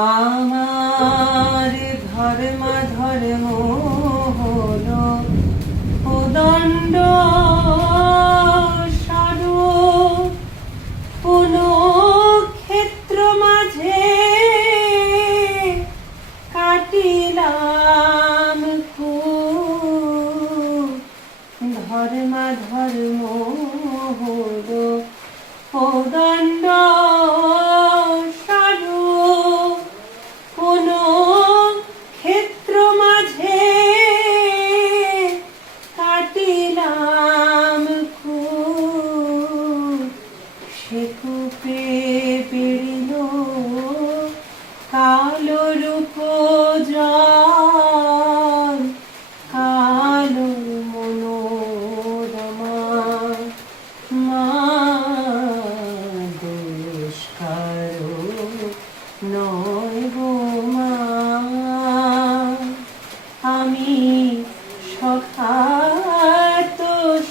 আমার ধর্ম হলো উদণ্ড স্বরূপ, কোনো ক্ষেত্র মাঝে কাটিলাম খুব। ধর্ম হলো উদণ্ড স্বরূপ, কোনো ক্ষেত্র মাঝে কাটিলাম খুব। সে কূপে বেরিল কালো রূপ জল, কালো মনোরমা মা দোষ কারো নয় গো মা। আমি সখাত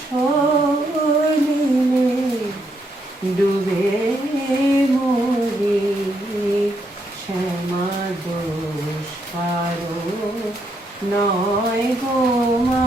সলিলে ডুবে মরি, শ্যামা দোষ কারো নয় গো মা।